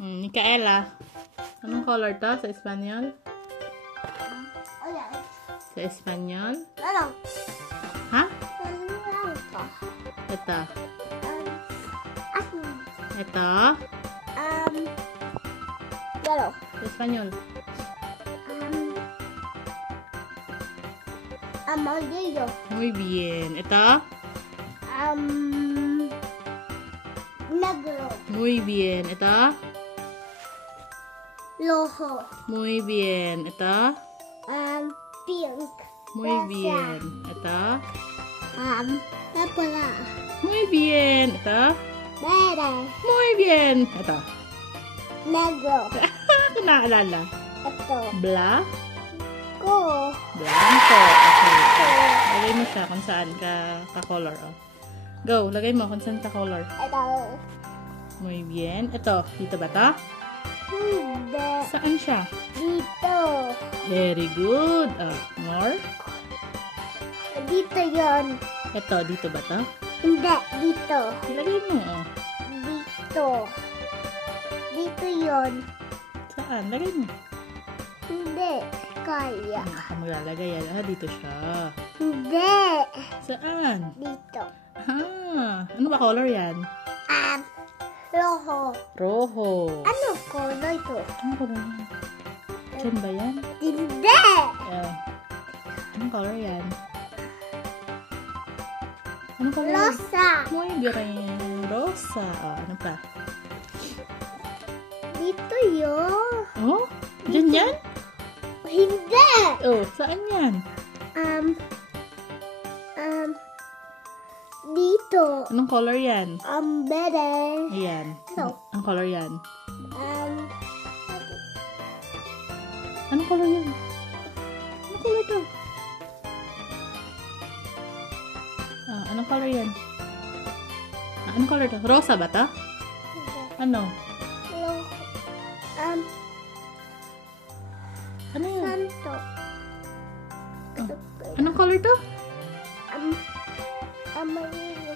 Micaela. Anong color to sa Espanyol? Sa Espanyol? Ano? Ha? Blanco. Ito. Azul. Ito. Yellow. Sa Espanyol. Amarillo. Muy bien. Ito. Negro. Muy bien. Ito. Rojo. Muy bien. Ito. Pink. Muy bien. Ito. Purple. Muy bien. Ito. Verde. Muy bien. Ito. Negro. Naalala. Ito. Black. Go. Blanco. Okay. Lagay mo siya kung saan ka-color. Oh. Go. Lagay mo kung saan ka-color. Ito. Muy bien. Ito. Dito ba to? Hindi. Saan siya? Dito. Very good. More. Dito yon. Ito. Dito ba to? Hindi. Dito. Ilagay mo. Oh. Dito. Dito yon. Saan? Lagay mo. Hindi. Kaya. Ano ka maglalagay? Dito siya. Hindi. Saan? Dito. Ano ba color yan? Rojo. Rojo. Ano color ito? Ano color yan? Diyan ba yan? Hindi. Anong color yan? Anong color yan? Rosa. Muy bien. Rosa. Ano pa? Dito yun. Oh? Diyan yan? Hindi. Oh, saan yan? Dito. Anong color yan? Bede. Ayan. No. Anong color yan? Anong color yan? Anong color to? Anong color yan? Anong color to? Rosa ba to? Ano? Ano yan? Santo. Anong color to? Amarillo.